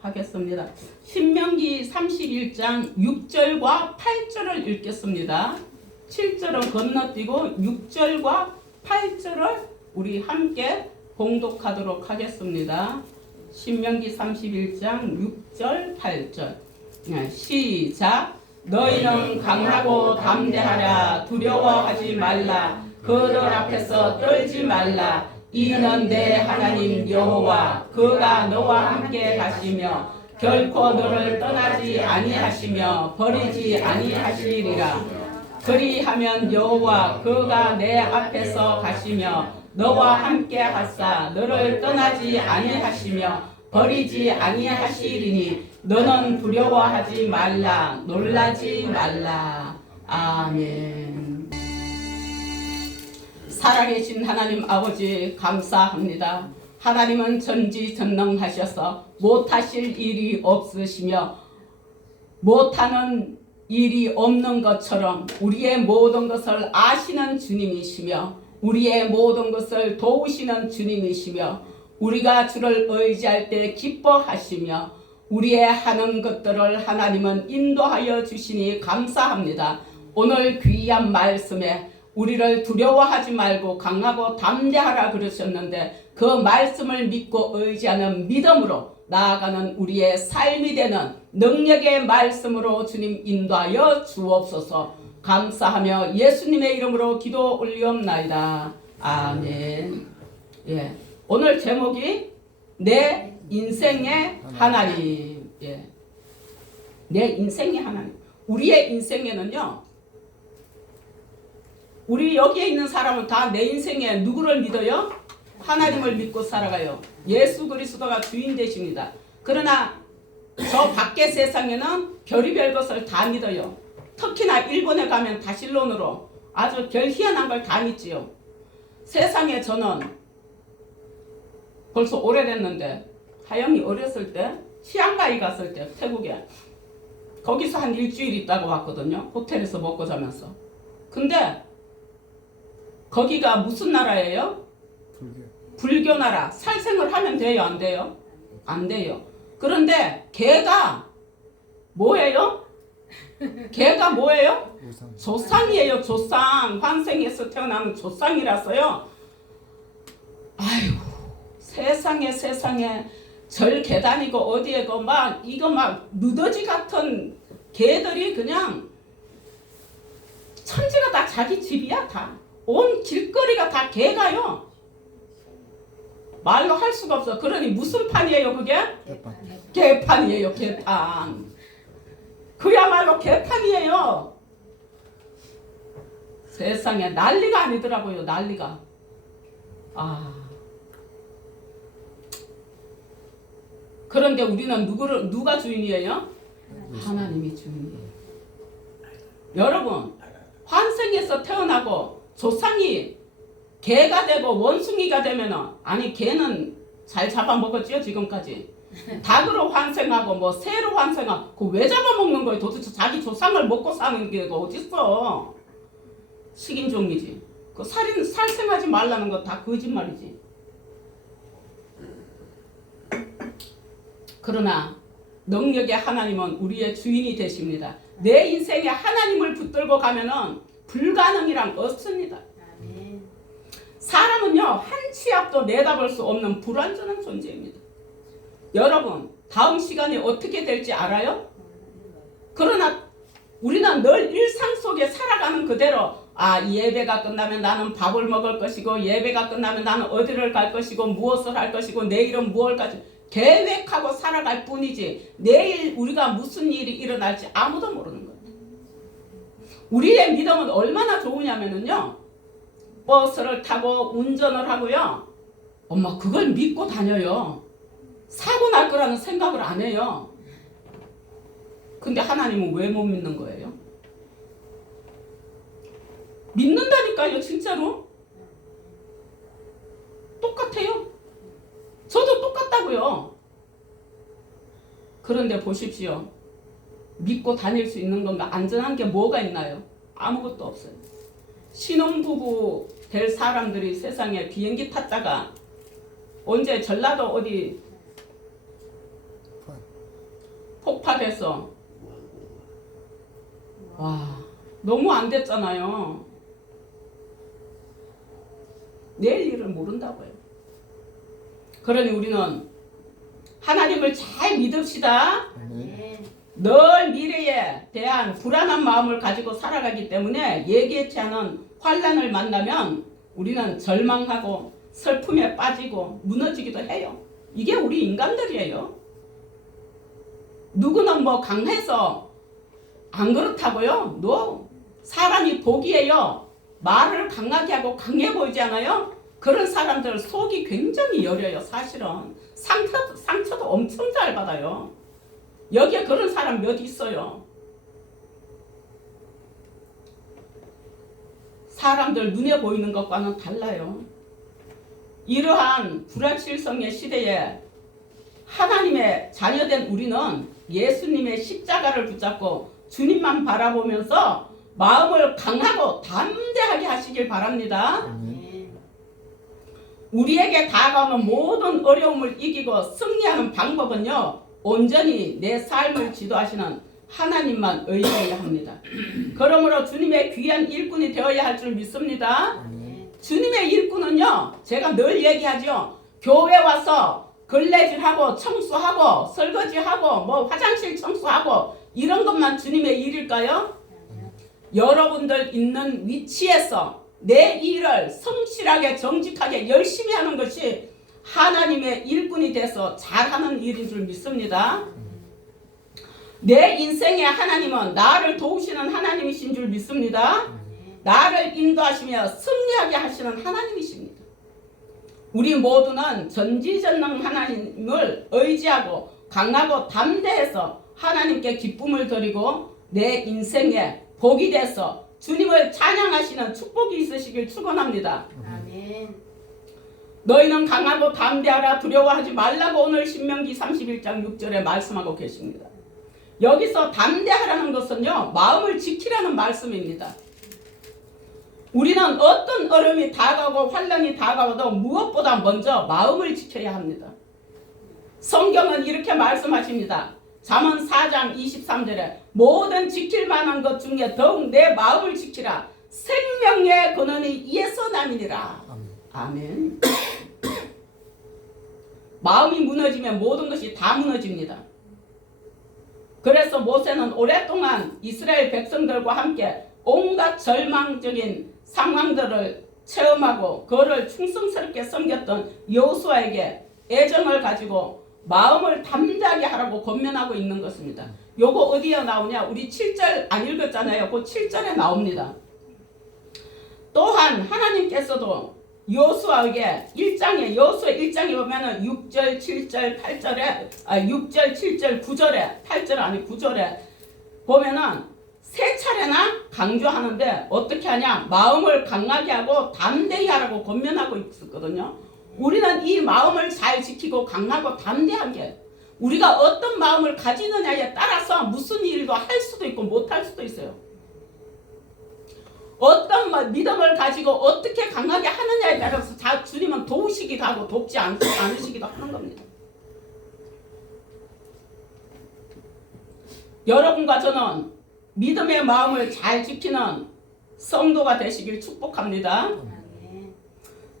하겠습니다. 신명기 31장 6절과 8절을 읽겠습니다. 7절은 건너뛰고 6절과 8절을 우리 함께 봉독하도록 하겠습니다. 신명기 31장 6절 8절 시작. 너희는 강하고 담대하라. 두려워하지 말라. 그들 앞에서 떨지 말라. 이는 내 하나님 여호와 그가 너와 함께 가시며 결코 너를 떠나지 아니하시며 버리지 아니하시리라. 그리하면 여호와 그가 내 앞에서 가시며 너와 함께 하사 너를 떠나지 아니하시며 버리지 아니하시리니 너는 두려워하지 말라. 놀라지 말라. 아멘. 살아계신 하나님 아버지 감사합니다. 하나님은 전지전능하셔서 못하실 일이 없으시며 못하는 일이 없는 것처럼 우리의 모든 것을 아시는 주님이시며 우리의 모든 것을 도우시는 주님이시며 우리가 주를 의지할 때 기뻐하시며 우리의 하는 것들을 하나님은 인도하여 주시니 감사합니다. 오늘 귀한 말씀에 우리를 두려워하지 말고 강하고 담대하라 그러셨는데 그 말씀을 믿고 의지하는 믿음으로 나아가는 우리의 삶이 되는 능력의 말씀으로 주님 인도하여 주옵소서. 감사하며 예수님의 이름으로 기도 올리옵나이다. 아멘. 예. 오늘 제목이 내 인생의 하나님. 예. 내 인생의 하나님. 우리의 인생에는요. 우리 여기에 있는 사람은 다 내 인생에 누구를 믿어요? 하나님을 믿고 살아가요. 예수 그리스도가 주인 되십니다. 그러나 저 밖의 세상에는 별의별 것을 다 믿어요. 특히나 일본에 가면 다실론으로 아주 별 희한한 걸 다 믿지요. 세상에 저는 벌써 오래됐는데 하영이 어렸을 때 치앙가이 갔을 때 태국에 거기서 한 일주일 있다고 왔거든요. 호텔에서 먹고 자면서. 근데 거기가 무슨 나라예요? 불교 나라. 살생을 하면 돼요? 안 돼요? 안 돼요. 그런데 개가 뭐예요? 개가 뭐예요? 조상이에요. 조상. 환생에서 태어나는 조상이라서요. 아유, 세상에 절 계단이고 어디에 이거 막 누더지 같은 개들이 그냥 천지가 다 자기 집이야. 다. 온 길거리가 다 개가요. 말로 할 수가 없어. 그러니 무슨 판이에요 그게? 개판이에요. 개판. 그야말로 개판이에요. 세상에 난리가 아니더라고요. 난리가. 그런데 우리는 누가 주인이에요? 하나님이 주인이에요. 여러분 환생에서 태어나고 조상이 개가 되고 원숭이가 되면은 아니 개는 잘 잡아먹었지요 지금까지. 닭으로 환생하고 뭐 새로 환생하고 그거 왜 잡아먹는 거예요? 도대체 자기 조상을 먹고 사는 게 어딨어? 식인종이지. 그 살생하지 말라는 거 다 거짓말이지. 그러나 능력의 하나님은 우리의 주인이 되십니다. 내 인생에 하나님을 붙들고 가면은 불가능이란 없습니다. 사람은요 한 치 앞도 내다볼 수 없는 불완전한 존재입니다. 여러분 다음 시간이 어떻게 될지 알아요? 그러나 우리는 늘 일상 속에 살아가는 그대로 예배가 끝나면 나는 밥을 먹을 것이고 예배가 끝나면 나는 어디를 갈 것이고 무엇을 할 것이고 내일은 무엇까지 계획하고 살아갈 뿐이지 내일 우리가 무슨 일이 일어날지 아무도 모르는 거예요. 우리의 믿음은 얼마나 좋으냐면요. 버스를 타고 운전을 하고요. 엄마 그걸 믿고 다녀요. 사고 날 거라는 생각을 안 해요. 근데 하나님은 왜 못 믿는 거예요? 믿는다니까요. 진짜로. 똑같아요. 저도 똑같다고요. 그런데 보십시오. 믿고 다닐 수 있는 건가? 안전한 게 뭐가 있나요? 아무것도 없어요. 신혼부부 될 사람들이 세상에 비행기 탔다가 언제 전라도 어디 폭발해서 와 너무 안 됐잖아요. 내일 일을 모른다고요. 그러니 우리는 하나님을 잘 믿읍시다. 늘 미래에 대한 불안한 마음을 가지고 살아가기 때문에 예기치 않은 환난을 만나면 우리는 절망하고 슬픔에 빠지고 무너지기도 해요. 이게 우리 인간들이에요. 누구는 뭐 강해서 안 그렇다고요? No. 사람이 보기에요. 말을 강하게 하고 강해 보이지 않아요? 그런 사람들 속이 굉장히 여려요. 사실은 상처도 엄청 잘 받아요. 여기에 그런 사람 몇 있어요. 사람들 눈에 보이는 것과는 달라요. 이러한 불확실성의 시대에 하나님의 자녀된 우리는 예수님의 십자가를 붙잡고 주님만 바라보면서 마음을 강하고 담대하게 하시길 바랍니다. 우리에게 다가오는 모든 어려움을 이기고 승리하는 방법은요, 온전히 내 삶을 지도하시는 하나님만 의지해야 합니다. 그러므로 주님의 귀한 일꾼이 되어야 할 줄 믿습니다. 주님의 일꾼은요, 제가 늘 얘기하죠. 교회 와서 걸레질하고 청소하고 설거지하고 뭐 화장실 청소하고 이런 것만 주님의 일일까요? 여러분들 있는 위치에서 내 일을 성실하게 정직하게 열심히 하는 것이 하나님의 일꾼이 돼서 잘하는 일인 줄 믿습니다. 내 인생의 하나님은 나를 도우시는 하나님이신 줄 믿습니다. 나를 인도하시며 승리하게 하시는 하나님이십니다. 우리 모두는 전지전능 하나님을 의지하고 강하고 담대해서 하나님께 기쁨을 드리고 내 인생에 복이 돼서 주님을 찬양하시는 축복이 있으시길 축원합니다. 아멘. 너희는 강하고 담대하라 두려워하지 말라고 오늘 신명기 31장 6절에 말씀하고 계십니다. 여기서 담대하라는 것은요, 마음을 지키라는 말씀입니다. 우리는 어떤 어려움이 다가오고 환난이 다가와도 무엇보다 먼저 마음을 지켜야 합니다. 성경은 이렇게 말씀하십니다. 잠언 4장 23절에 모든 지킬 만한 것 중에 더욱 내 마음을 지키라. 생명의 근원이 이에서 남이니라. 아멘. 마음이 무너지면 모든 것이 다 무너집니다. 그래서 모세는 오랫동안 이스라엘 백성들과 함께 온갖 절망적인 상황들을 체험하고 그를 충성스럽게 섬겼던 여호수아에게 애정을 가지고 마음을 담대하게 하라고 권면하고 있는 것입니다. 요거 어디에 나오냐? 우리 7절 안 읽었잖아요. 그 7절에 나옵니다. 또한 하나님께서도 여호수아에게 1장에 여호수아 1장에 보면은 6절, 7절, 8절에 6절, 7절, 9절에 8절 아니 9절에 보면은 세 차례나 강조하는데 어떻게 하냐? 마음을 강하게 하고 담대히 하라고 권면하고 있었거든요. 우리는 이 마음을 잘 지키고 강하고 담대하게 우리가 어떤 마음을 가지느냐에 따라서 무슨 일도 할 수도 있고 못할 수도 있어요. 어떤 믿음을 가지고 어떻게 강하게 하느냐에 따라서 주님은 도우시기도 하고 돕지 않으시기도 하는 겁니다. 여러분과 저는 믿음의 마음을 잘 지키는 성도가 되시길 축복합니다.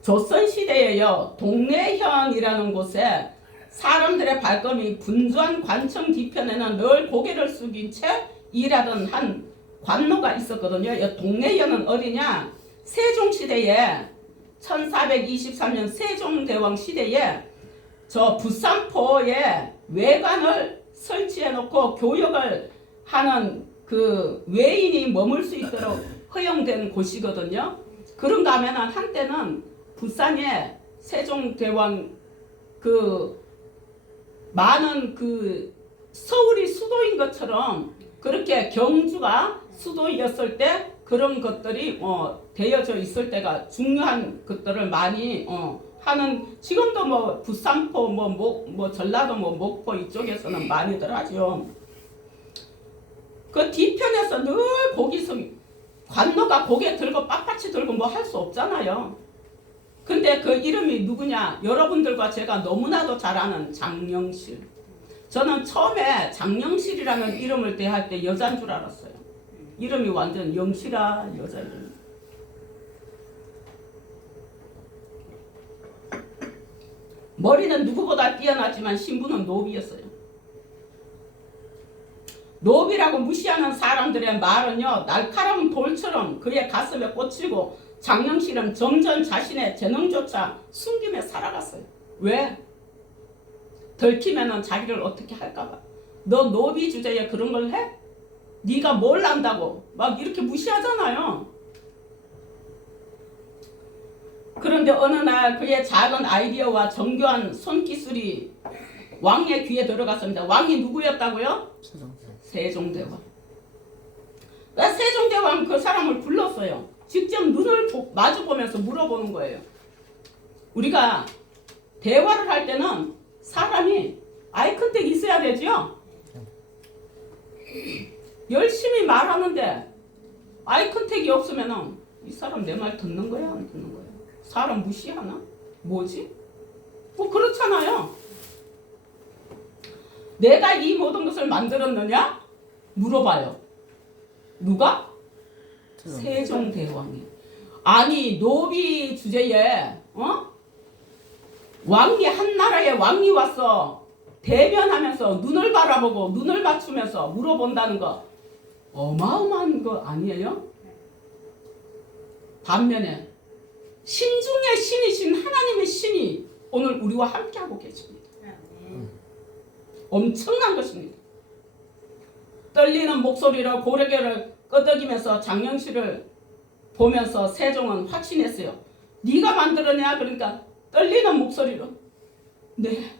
조선시대에요, 동래현이라는 곳에 사람들의 발걸음이 분주한 관청 뒤편에는 늘 고개를 숙인 채 일하던 한 관노가 있었거든요. 이 동래현은 어디냐? 세종시대에 1423년 세종대왕 시대에 저 부산포에 외관을 설치해 놓고 교역을 하는 그 외인이 머물 수 있도록 허용된 곳이거든요. 그런가 하면 한때는 부산에 세종대왕 그 많은 그 서울이 수도인 것처럼 그렇게 경주가 수도였을 때 그런 것들이 되어져 있을 때가 중요한 것들을 많이 하는 지금도 뭐 부산포 뭐 전라도 뭐 목포 이쪽에서는 많이들 하죠. 그 뒤편에서 늘 거기서 관노가 고개 들고 빳빳이 들고 뭐 할 수 없잖아요. 근데 그 이름이 누구냐? 여러분들과 제가 너무나도 잘 아는 장영실. 저는 처음에 장영실이라는 이름을 대할 때 여자인 줄 알았어요. 이름이 완전 영실아 여자 이름. 머리는 누구보다 뛰어났지만 신부는 노비였어요. 노비라고 무시하는 사람들의 말은요, 날카로운 돌처럼 그의 가슴에 꽂히고 장영실은 점점 자신의 재능조차 숨기며 살아갔어요. 왜? 들키면은 자기를 어떻게 할까봐. 너 노비 주제에 그런 걸 해? 네가 뭘 안다고 막 이렇게 무시하잖아요. 그런데 어느 날 그의 작은 아이디어와 정교한 손기술이 왕의 귀에 들어갔습니다. 왕이 누구였다고요? 세종대왕. 왜 세종대왕 그 사람을 불렀어요? 직접 눈을 마주 보면서 물어보는 거예요. 우리가 대화를 할 때는 사람이 아이 컨택이 있어야 되죠? 열심히 말하는데 아이 컨택이 없으면 이 사람 내 말 듣는 거야 안 듣는 거야? 사람 무시하나? 뭐지? 뭐 그렇잖아요. 내가 이 모든 것을 만들었느냐? 물어봐요. 누가? 세종대왕이. 아니 노비 주제에 왕이 한 나라의 왕이 왔어. 대변하면서 눈을 바라보고 눈을 맞추면서 물어본다는 거 어마어마한 거 아니에요? 반면에 신 중에 신이신 하나님의 신이 오늘 우리와 함께하고 계십니다. 엄청난 것입니다. 떨리는 목소리로 고래를 끄덕이면서 장영실을 보면서 세종은 확신했어요. 네가 만들었냐? 그러니까 떨리는 목소리로 네.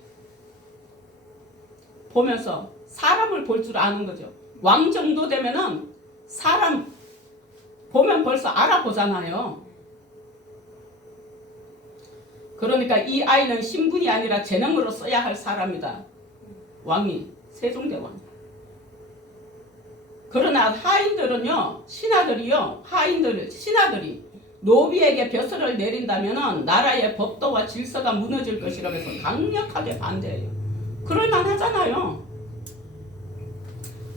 보면서 사람을 볼 줄 아는 거죠. 왕 정도 되면은 사람 보면 벌써 알아보잖아요. 그러니까 이 아이는 신분이 아니라 재능으로 써야 할 사람이다. 왕이 세종대왕. 그러나 하인들은요, 신하들이 노비에게 벼슬을 내린다면은 나라의 법도와 질서가 무너질 것이라고 해서 강력하게 반대해요. 그럴만 하잖아요.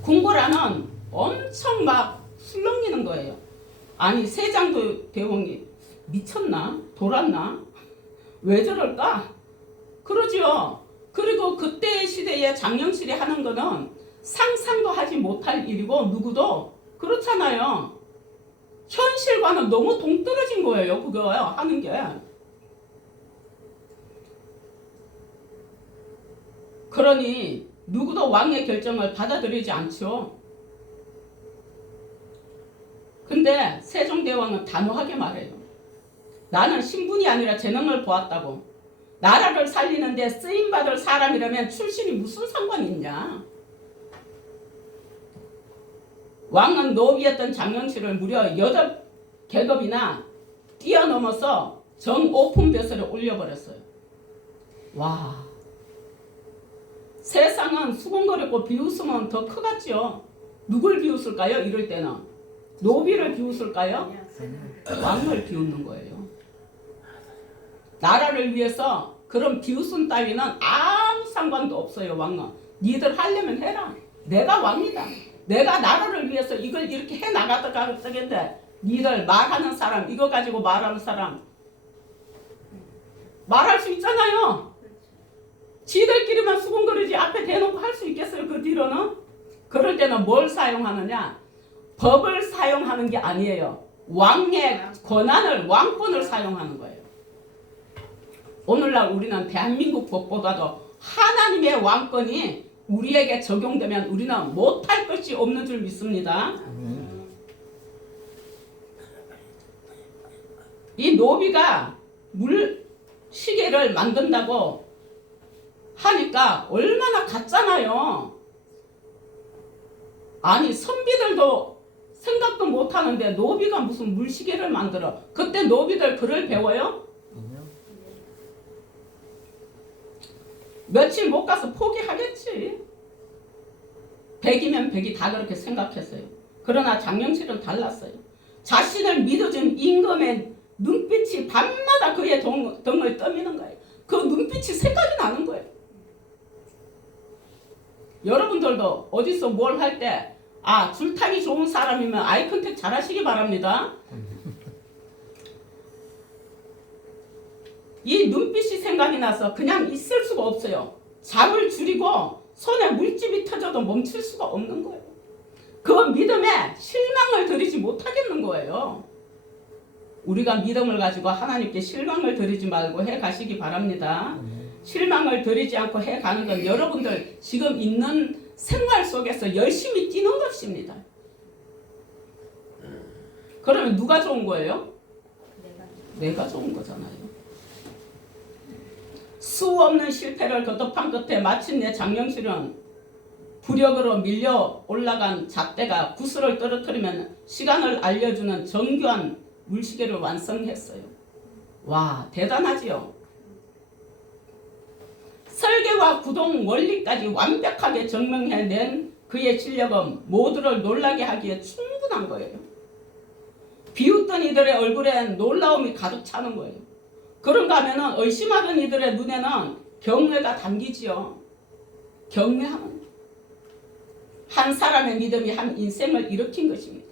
궁궐안은 엄청 막 술렁이는 거예요. 아니 세종대왕이 미쳤나? 돌았나? 왜 저럴까? 그러죠. 그리고 그때 시대에 장영실이 하는 거는 상상도 하지 못할 일이고 누구도 그렇잖아요. 현실과는 너무 동떨어진 거예요. 그거 하는 게. 그러니 누구도 왕의 결정을 받아들이지 않죠. 근데 세종대왕은 단호하게 말해요. 나는 신분이 아니라 재능을 보았다고. 나라를 살리는데 쓰임받을 사람이라면 출신이 무슨 상관이 있냐. 왕은 노비였던 장영실을 무려 8계급이나 뛰어넘어서 정오품 벼슬에 올려버렸어요. 와, 세상은 수군거렸고 비웃으면 더 크겠지요. 누굴 비웃을까요? 이럴 때는 노비를 비웃을까요? 왕을 비웃는 거예요. 나라를 위해서 그런 비웃음 따위는 아무 상관도 없어요. 왕은 니들 하려면 해라. 내가 왕이다. 내가 나라를 위해서 이걸 이렇게 해나가다가 되겠는데 니들 말하는 사람, 이거 가지고 말하는 사람 말할 수 있잖아요. 지들끼리만 수군거리지 앞에 대놓고 할 수 있겠어요? 그 뒤로는? 그럴 때는 뭘 사용하느냐? 법을 사용하는 게 아니에요. 왕의 권한을, 왕권을 사용하는 거예요. 오늘날 우리는 대한민국 법보다도 하나님의 왕권이 우리에게 적용되면 우리는 못할 것이 없는 줄 믿습니다. 이 노비가 시계를 만든다고 하니까 얼마나 같잖아요. 아니 선비들도 생각도 못하는데 노비가 무슨 물시계를 만들어. 그때 노비들 글을 배워요? 며칠 못 가서 포기하겠지. 100이면 100이 다 그렇게 생각했어요. 그러나 장영실은 달랐어요. 자신을 믿어준 임금의 눈빛이 밤마다 그의 등을 떠미는 거예요. 그 눈빛이 생각이 나는 거예요. 여러분들도 어디서 뭘 할 때 줄타기 좋은 사람이면 아이 컨택 잘 하시기 바랍니다. 이 눈빛이 생각이 나서 그냥 있을 수가 없어요. 잠을 줄이고 손에 물집이 터져도 멈출 수가 없는 거예요. 그 믿음에 실망을 드리지 못하겠는 거예요. 우리가 믿음을 가지고 하나님께 실망을 드리지 말고 해 가시기 바랍니다. 실망을 드리지 않고 해 가는 건 여러분들 지금 있는 생활 속에서 열심히 뛰는 것입니다. 그러면 누가 좋은 거예요? 내가 좋은 거잖아요. 수 없는 실패를 거듭한 끝에 마침내 장영실은 부력으로 밀려 올라간 잣대가 구슬을 떨어뜨리면 시간을 알려주는 정교한 물시계를 완성했어요. 와, 대단하지요? 설계와 구동 원리까지 완벽하게 증명해낸 그의 실력은 모두를 놀라게 하기에 충분한 거예요. 비웃던 이들의 얼굴엔 놀라움이 가득 차는 거예요. 그런가 하면은 의심하던 이들의 눈에는 경외가 담기지요. 경외하는 한 사람의 믿음이 한 인생을 일으킨 것입니다.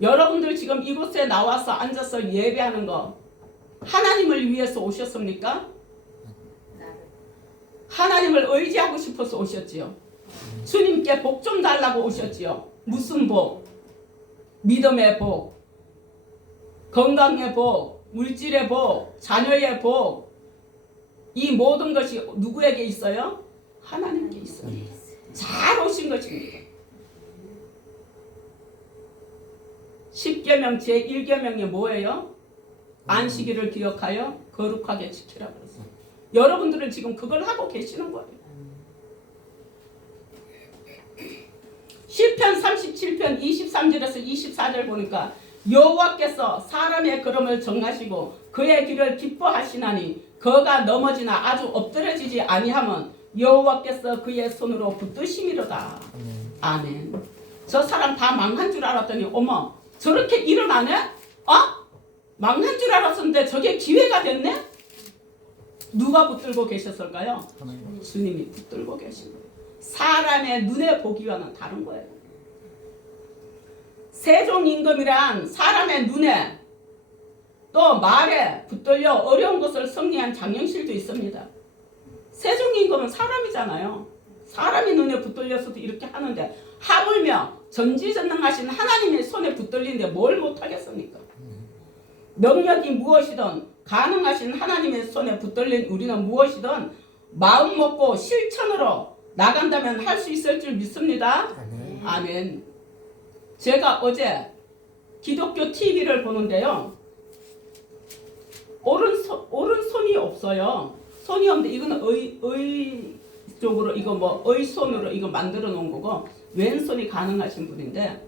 여러분들 지금 이곳에 나와서 앉아서 예배하는 거 하나님을 위해서 오셨습니까? 하나님을 의지하고 싶어서 오셨지요. 주님께 복 좀 달라고 오셨지요. 무슨 복? 믿음의 복, 건강의 복, 물질의 복, 자녀의 복. 이 모든 것이 누구에게 있어요? 하나님께 있어요. 잘 오신 것입니다. 10계명 제1계명이 뭐예요? 안식일을 기억하여 거룩하게 지키라 그랬어요. 여러분들은 지금 그걸 하고 계시는 거예요. 시편 37편 23절에서 24절 보니까 여호와께서 사람의 걸음을 정하시고 그의 길을 기뻐하시나니 그가 넘어지나 아주 엎드려지지 아니하면 여호와께서 그의 손으로 붙드심이로다. 아멘. 저 사람 다 망한 줄 알았더니 어머 저렇게 일을 안 해? 망한 줄 알았었는데 저게 기회가 됐네? 누가 붙들고 계셨을까요? 주님이 붙들고 계신 거예요. 사람의 눈에 보기와는 다른 거예요. 세종임금이란 사람의 눈에 또 말에 붙들려 어려운 것을 승리한 장영실도 있습니다. 세종임금은 사람이잖아요. 사람이 눈에 붙들려서도 이렇게 하는데 하물며 전지전능하신 하나님의 손에 붙들리는데 뭘 못하겠습니까? 능력이 무엇이든 가능하신 하나님의 손에 붙들린 우리는 무엇이든 마음 먹고 실천으로 나간다면 할 수 있을 줄 믿습니다. 아멘. 제가 어제 기독교 TV를 보는데요. 오른손이 없어요. 손이 없는데 이거는 의 쪽으로 이거 뭐 의손으로 이거 만들어 놓은 거고 왼손이 가능하신 분인데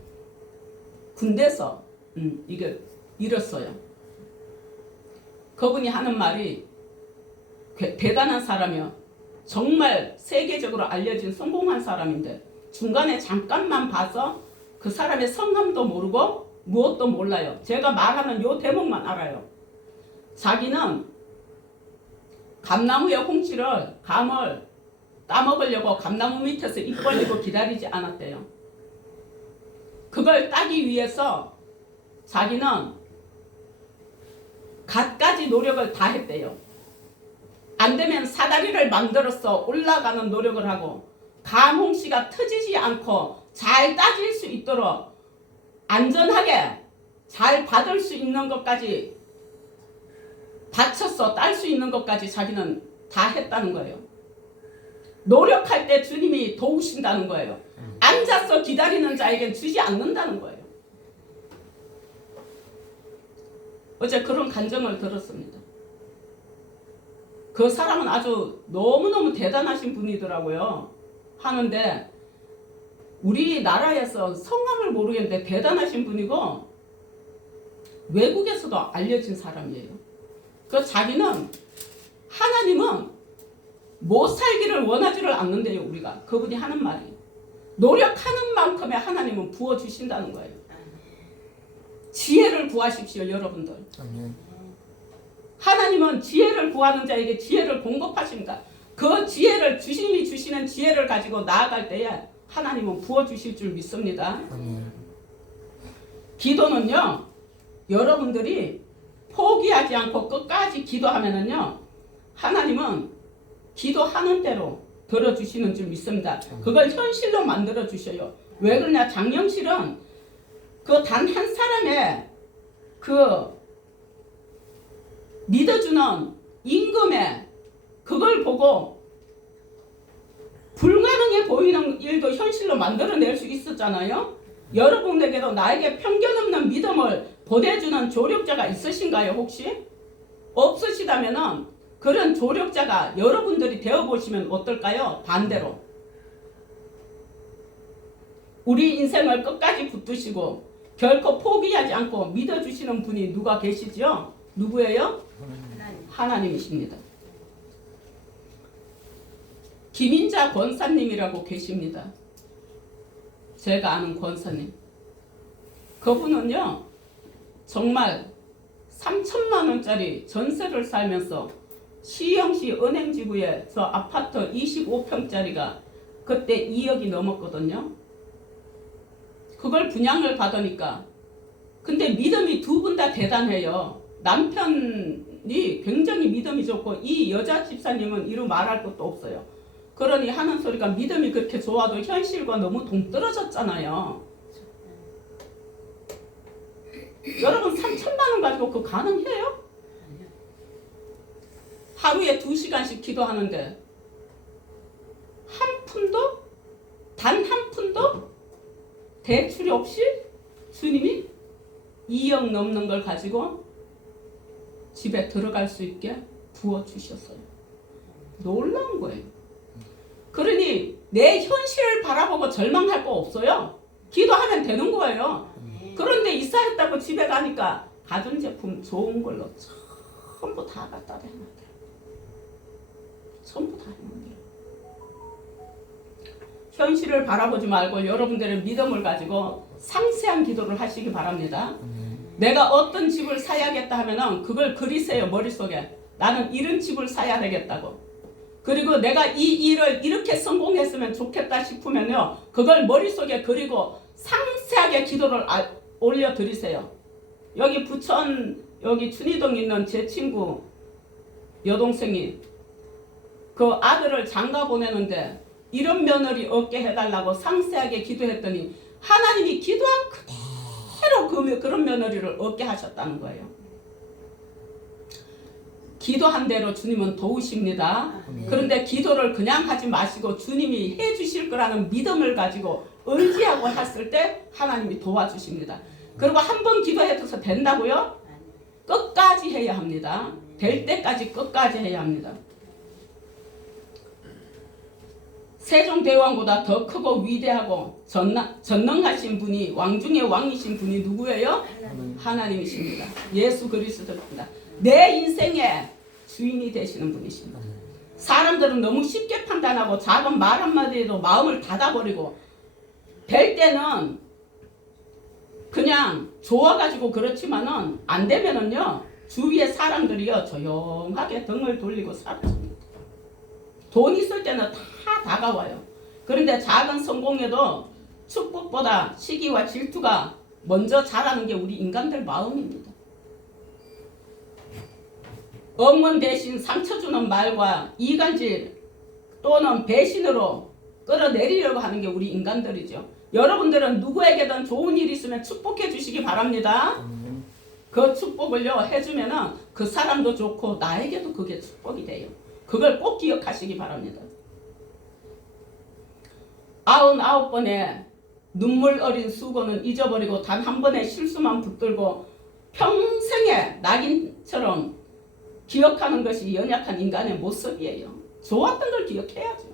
군대에서 이게 잃었어요. 그분이 하는 말이 대단한 사람이요. 정말 세계적으로 알려진 성공한 사람인데 중간에 잠깐만 봐서 그 사람의 성함도 모르고 무엇도 몰라요. 제가 말하는 요 대목만 알아요. 자기는 감나무의 홍치를 감을 따먹으려고 감나무 밑에서 입 벌리고 기다리지 않았대요. 그걸 따기 위해서 자기는 갖가지 노력을 다 했대요. 안 되면 사다리를 만들어서 올라가는 노력을 하고 감홍씨가 터지지 않고 잘 따질 수 있도록 안전하게 잘 받을 수 있는 것까지 받쳐서 딸 수 있는 것까지 자기는 다 했다는 거예요. 노력할 때 주님이 도우신다는 거예요. 앉아서 기다리는 자에겐 주지 않는다는 거예요. 어제 그런 간증을 들었습니다. 그 사람은 아주 너무너무 대단하신 분이더라고요. 하는데 우리나라에서 성함을 모르겠는데 대단하신 분이고 외국에서도 알려진 사람이에요. 그 자기는 하나님은 못 살기를 원하지를 않는데요. 우리가 그분이 하는 말이 노력하는 만큼의 하나님은 부어주신다는 거예요. 지혜를 구하십시오. 여러분들. 하나님은 지혜를 구하는 자에게 지혜를 공급하십니다. 그 지혜를 주님이 주시는 지혜를 가지고 나아갈 때에 하나님은 부어주실 줄 믿습니다. 기도는요, 여러분들이 포기하지 않고 끝까지 기도하면은요, 하나님은 기도하는 대로 들어주시는 줄 믿습니다. 그걸 현실로 만들어 주셔요. 왜 그러냐? 장영실은 그 단 한 사람의 그 믿어주는 임금의 그걸 보고 불가능해 보이는 일도 현실로 만들어낼 수 있었잖아요. 여러분에게도 나에게 편견 없는 믿음을 보내주는 조력자가 있으신가요? 혹시? 없으시다면은 그런 조력자가 여러분들이 되어보시면 어떨까요? 반대로 우리 인생을 끝까지 붙드시고 결코 포기하지 않고 믿어주시는 분이 누가 계시죠? 누구예요? 하나님이십니다. 김인자 권사님이라고 계십니다. 제가 아는 권사님. 그분은요, 정말 3천만 원짜리 전세를 살면서 시영시 은행지구에 저 아파트 25평짜리가 그때 2억이 넘었거든요. 그걸 분양을 받으니까, 근데 믿음이 두 분 다 대단해요. 남편이 굉장히 믿음이 좋고 이 여자 집사님은 이루 말할 것도 없어요. 그러니 하는 소리가 믿음이 그렇게 좋아도 현실과 너무 동떨어졌잖아요. 여러분 3천만 원 가지고 그거 가능해요? 하루에 2시간씩 기도하는데 한 푼도? 단 한 푼도? 대출이 없이 주님이 2억 넘는 걸 가지고 집에 들어갈 수 있게 부어주셨어요. 놀라운 거예요. 그러니 내 현실을 바라보고 절망할 거 없어요. 기도하면 되는 거예요. 그런데 이사했다고 집에 가니까 가전제품 좋은 걸로 전부 다 갖다 대는데 전부 다 했는데 현실을 바라보지 말고 여러분들의 믿음을 가지고 상세한 기도를 하시기 바랍니다. 내가 어떤 집을 사야겠다 하면은 그걸 그리세요. 머릿속에. 나는 이런 집을 사야 되겠다고. 그리고 내가 이 일을 이렇게 성공했으면 좋겠다 싶으면요, 그걸 머릿속에 그리고 상세하게 기도를 올려드리세요. 여기 부천 여기 춘희동 있는 제 친구 여동생이 그 아들을 장가 보내는데 이런 며느리 얻게 해달라고 상세하게 기도했더니 하나님이 기도한 그대로 그런 며느리를 얻게 하셨다는 거예요. 기도한 대로 주님은 도우십니다. 그런데 기도를 그냥 하지 마시고 주님이 해주실 거라는 믿음을 가지고 의지하고 했을 때 하나님이 도와주십니다. 그리고 한 번 기도해줘서 된다고요? 끝까지 해야 합니다. 될 때까지 끝까지 해야 합니다. 세종대왕보다 더 크고 위대하고 전능하신 분이 왕 중에 왕이신 분이 누구예요? 하나님이십니다. 예수 그리스도입니다. 내 인생의 주인이 되시는 분이십니다. 사람들은 너무 쉽게 판단하고 작은 말 한마디에도 마음을 닫아버리고 될 때는 그냥 좋아가지고 그렇지만은 안 되면은요 주위의 사람들이요 조용하게 등을 돌리고 사라집니다. 돈 있을 때는 다 다가와요. 그런데 작은 성공에도 축복보다 시기와 질투가 먼저 자라는 게 우리 인간들 마음입니다. 억문 대신 상처 주는 말과 이간질 또는 배신으로 끌어내리려고 하는 게 우리 인간들이죠. 여러분들은 누구에게든 좋은 일이 있으면 축복해 주시기 바랍니다. 그 축복을요 해주면은 그 사람도 좋고 나에게도 그게 축복이 돼요. 그걸 꼭 기억하시기 바랍니다. 99번의 눈물 어린 수고는 잊어버리고 단 한 번의 실수만 붙들고 평생의 낙인처럼 기억하는 것이 연약한 인간의 모습이에요. 좋았던 걸 기억해야죠.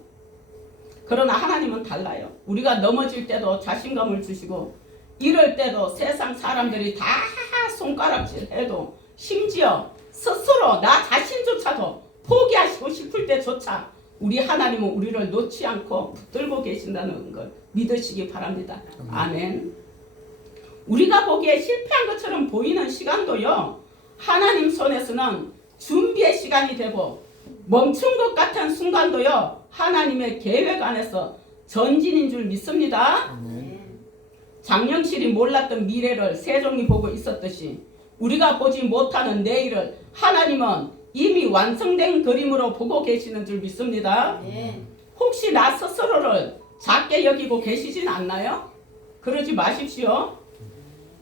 그러나 하나님은 달라요. 우리가 넘어질 때도 자신감을 주시고 이럴 때도 세상 사람들이 다 손가락질해도 심지어 스스로 나 자신조차도 포기하시고 싶을 때조차 우리 하나님은 우리를 놓지 않고 붙들고 계신다는 걸 믿으시기 바랍니다. 아멘. 우리가 보기에 실패한 것처럼 보이는 시간도요 하나님 손에서는 준비의 시간이 되고 멈춘 것 같은 순간도요 하나님의 계획 안에서 전진인 줄 믿습니다. 장영실이 몰랐던 미래를 세종이 보고 있었듯이 우리가 보지 못하는 내일을 하나님은 이미 완성된 그림으로 보고 계시는 줄 믿습니다. 혹시 나 스스로를 작게 여기고 계시진 않나요? 그러지 마십시오.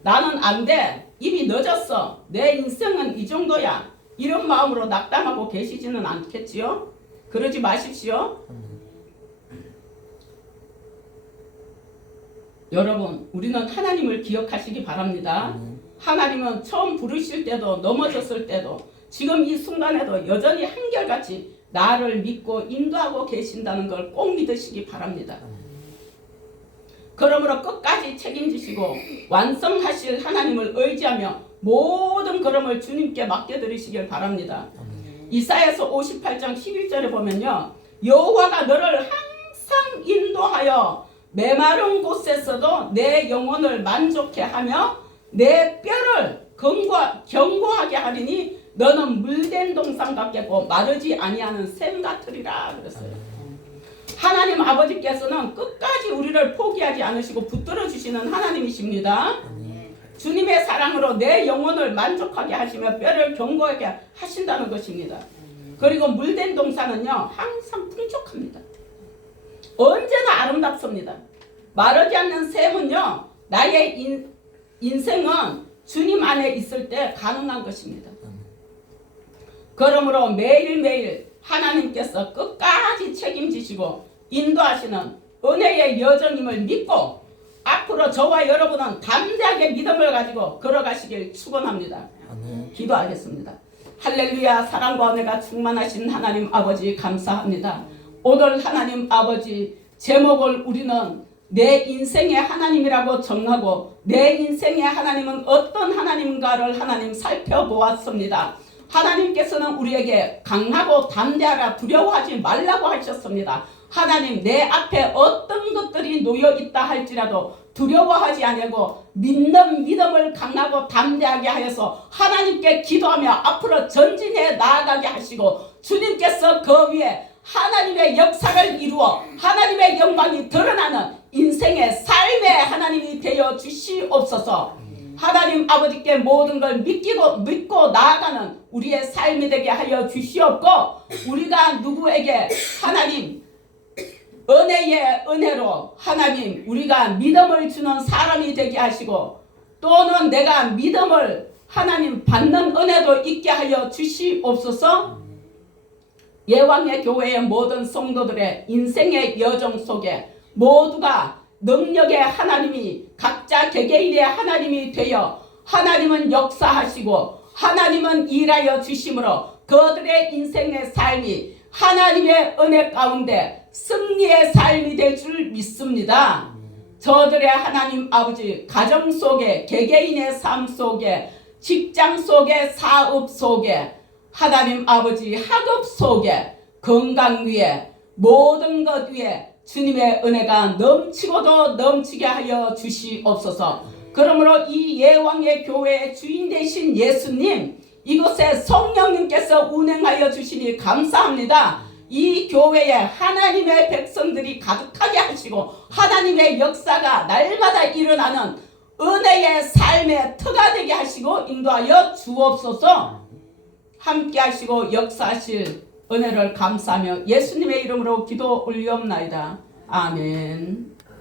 나는 안 돼. 이미 늦었어. 내 인생은 이 정도야. 이런 마음으로 낙담하고 계시지는 않겠지요? 그러지 마십시오. 여러분, 우리는 하나님을 기억하시기 바랍니다. 하나님은 처음 부르실 때도 넘어졌을 때도 지금 이 순간에도 여전히 한결같이 나를 믿고 인도하고 계신다는 걸 꼭 믿으시기 바랍니다. 그러므로 끝까지 책임지시고 완성하실 하나님을 의지하며 모든 걸음을 주님께 맡겨드리시길 바랍니다. 이사야서 58장 11절에 보면요, 여호와가 너를 항상 인도하여 메마른 곳에서도 내 영혼을 만족해 하며 내 뼈를 견고하게 하리니 너는 물된 동산 같겠고 마르지 아니하는 샘 같으리라 그랬어요. 하나님 아버지께서는 끝까지 우리를 포기하지 않으시고 붙들어 주시는 하나님이십니다. 주님의 사랑으로 내 영혼을 만족하게 하시며 뼈를 견고하게 하신다는 것입니다. 그리고 물된 동산은요 항상 풍족합니다. 언제나 아름답습니다. 마르지 않는 샘은요 나의 인생은 주님 안에 있을 때 가능한 것입니다. 그러므로 매일매일 하나님께서 끝까지 책임지시고 인도하시는 은혜의 여정임을 믿고 앞으로 저와 여러분은 담대하게 믿음을 가지고 걸어가시길 축원합니다. 기도하겠습니다. 할렐루야. 사랑과 은혜가 충만하신 하나님 아버지 감사합니다. 오늘 하나님 아버지 제목을 우리는 내 인생의 하나님이라고 정하고 내 인생의 하나님은 어떤 하나님인가를 하나님 살펴보았습니다. 하나님께서는 우리에게 강하고 담대하라 두려워하지 말라고 하셨습니다. 하나님 내 앞에 어떤 것들이 놓여 있다 할지라도 두려워하지 아니하고 믿는 믿음을 강하고 담대하게 하여서 하나님께 기도하며 앞으로 전진해 나아가게 하시고 주님께서 그 위에 하나님의 역사를 이루어 하나님의 영광이 드러나는 인생의 삶의 하나님이 되어 주시옵소서. 하나님 아버지께 모든 걸 믿고 나아가는 우리의 삶이 되게 하여 주시옵고 우리가 누구에게 하나님 은혜의 은혜로 하나님 우리가 믿음을 주는 사람이 되게 하시고 또는 내가 믿음을 하나님 받는 은혜도 있게 하여 주시옵소서. 예왕의 교회의 모든 성도들의 인생의 여정 속에 모두가 능력의 하나님이 각자 개개인의 하나님이 되어 하나님은 역사하시고 하나님은 일하여 주심으로 그들의 인생의 삶이 하나님의 은혜 가운데 승리의 삶이 될 줄 믿습니다. 저들의 하나님 아버지 가정 속에 개개인의 삶 속에 직장 속에 사업 속에 하나님 아버지 학업 속에 건강 위에 모든 것 위에 주님의 은혜가 넘치고도 넘치게 하여 주시옵소서. 그러므로 이 예왕의 교회의 주인 되신 예수님 이곳에 성령님께서 운행하여 주시니 감사합니다. 이 교회에 하나님의 백성들이 가득하게 하시고 하나님의 역사가 날마다 일어나는 은혜의 삶의 터가 되게 하시고 인도하여 주옵소서. 함께 하시고 역사하실 은혜를 감사하며 예수님의 이름으로 기도 올리옵나이다. 아멘.